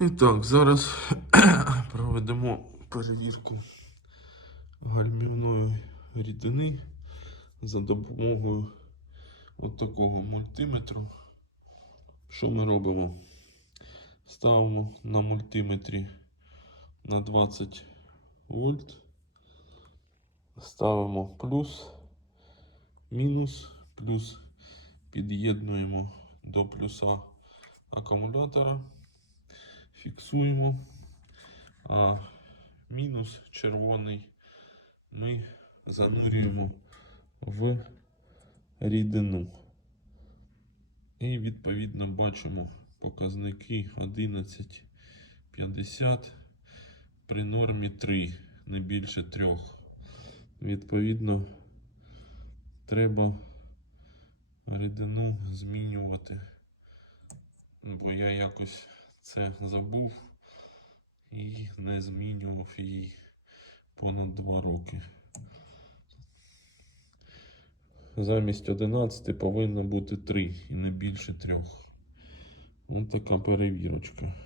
І так, зараз проведемо перевірку гальмівної рідини за допомогою от такого мультиметру. Що ми робимо? Ставимо на мультиметрі на 20 вольт. Ставимо плюс, мінус, плюс під'єднуємо до плюса акумулятора, фіксуємо, а мінус червоний ми занурюємо в рідину. І відповідно бачимо показники 11,50 при нормі 3, не більше 3. Відповідно, треба рідину змінювати, бо я якось це забув і не змінював її понад 2 роки. Замість 11 повинно бути 3 і не більше 3. Ось така перевірочка.